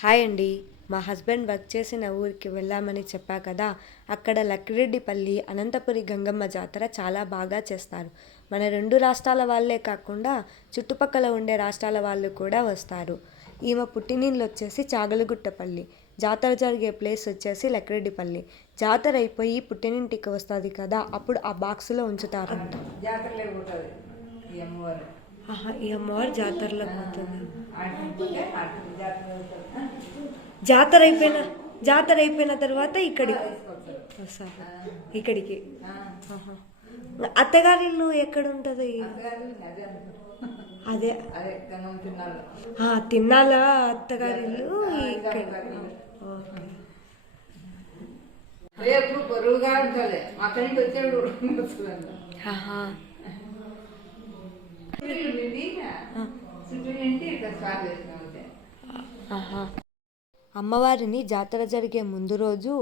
Hi అండి. మా husband work చేసిన ఊరికి వెళ్ళామని చెప్పా కదా! అక్కడ లక్కిరెడ్డిపల్లి, అనంతపురి గంగమ్మ జాతర చాలా బాగా చేస్తారు. మన 2 రాష్ట్రాల వాళ్ళే కాకుండా చుట్టుపక్కల ఉండే రాష్ట్రాల వాళ్ళు కూడా వస్తారు. ఈమె పుట్టినిల్లొచ్చేసి చాగలగుట్టపల్లి. జాతర జరిగే ప్లేస్ వచ్చేసి లక్కిరెడ్డిపల్లి. జాతర అయిపోయి పుట్టినింటికి వస్తుంది కదా! అప్పుడు ఆ బాక్స్‌లో ఉంచుతారంట. జాతరలోకి పోతుంది ఈ అమ్మవారు. ఆహా! ఈ అమ్మవారు జాతరలో పోతుంది. ఆడుకుంటే ఆడుకుంటే జాతర అయిపోయిన తర్వాత ఇక్కడికి తీసుకొస్తారు. వస్తారు. ఇక్కడికి. ఆ, ఆహా. అత్తగారి ఇల్లు ఎక్కడ ఉంటుంది? అత్తగారు అదే అనుకుంటా. అదే అదే గంగమ్మ తిన్నాళ్ళు. తిన్నాల అత్తగారి ఇల్లు ఇక్కడ. ఓకే. రేపు బరువుగా ఉంటుంది. అక్కడి నుంచి వచ్చాడు వస్తుందండి. ఆహా. చుట్టూ ఏంటి ఇట్లా స్టార్ట్ చేసినాం అంతే. ఆహా. అమ్మవారిని జాతర జరిగే ముందు రోజు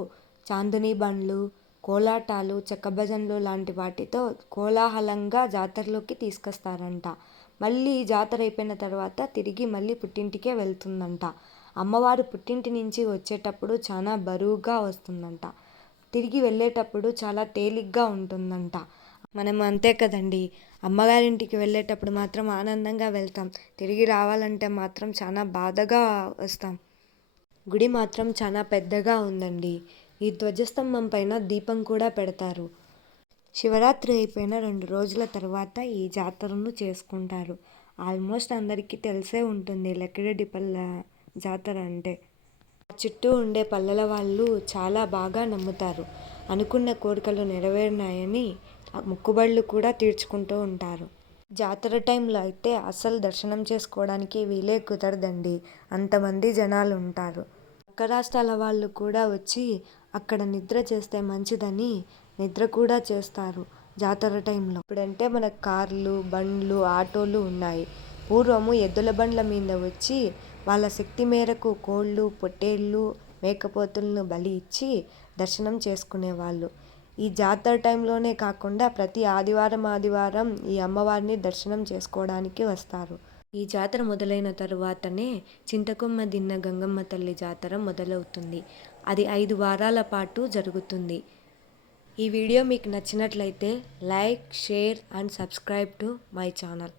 చాందినీ బండ్లు, కోలాటాలు, చెక్క భజనలు లాంటి వాటితో కోలాహలంగా జాతరలోకి తీసుకొస్తారంట. మళ్ళీ జాతర అయిపోయిన తర్వాత తిరిగి మళ్ళీ పుట్టింటికే వెళ్తుందంట. అమ్మవారు పుట్టింటి నుంచి వచ్చేటప్పుడు చాలా బరువుగా వస్తుందంట. తిరిగి వెళ్ళేటప్పుడు చాలా తేలిగ్గా ఉంటుందంట. మనం అంతే కదండి. అమ్మగారింటికి వెళ్ళేటప్పుడు మాత్రం ఆనందంగా వెళ్తాం. తిరిగి రావాలంటే మాత్రం చాలా బాధగా వస్తాం. గుడి మాత్రం చాలా పెద్దగా ఉందండి. ఈ ధ్వజస్తంభం పైన దీపం కూడా పెడతారు. శివరాత్రి అయిపోయిన 2 రోజుల తర్వాత ఈ జాతరను చేసుకుంటారు. ఆల్మోస్ట్ అందరికీ తెలిసే ఉంటుంది లక్కిరెడ్డిపల్లె జాతర అంటే. చుట్టూ ఉండే పల్లెల వాళ్ళు చాలా బాగా నమ్ముతారు. అనుకున్న కోరికలు నెరవేరినాయని మొక్కుబళ్ళు కూడా తీర్చుకుంటూ ఉంటారు. జాతర టైంలో అయితే అస్సలు దర్శనం చేసుకోవడానికి వీలే కుదరదండి. అంతమంది జనాలు ఉంటారు. పక్క రాష్ట్రాల వాళ్ళు కూడా వచ్చి అక్కడ నిద్ర చేస్తే మంచిదని నిద్ర కూడా చేస్తారు జాతర టైంలో. ఇప్పుడంటే మనకు కార్లు, బండ్లు, ఆటోలు ఉన్నాయి. పూర్వము ఎద్దుల బండ్ల మీద వచ్చి వాళ్ళ శక్తి మేరకు కోళ్ళు, పొట్టేళ్ళు, మేకపోతులను బలి ఇచ్చి దర్శనం చేసుకునేవాళ్ళు. ఈ జాతర టైంలోనే కాకుండా ప్రతి ఆదివారం ఈ అమ్మవారిని దర్శనం చేసుకోవడానికి వస్తారు. ఈ జాతర మొదలైన తరువాతనే చింతకొమ్మ దిన్న గంగమ్మ తల్లి జాతర మొదలవుతుంది. అది 5 వారాల పాటు జరుగుతుంది. ఈ వీడియో మీకు నచ్చినట్లయితే like, share and subscribe to my channel.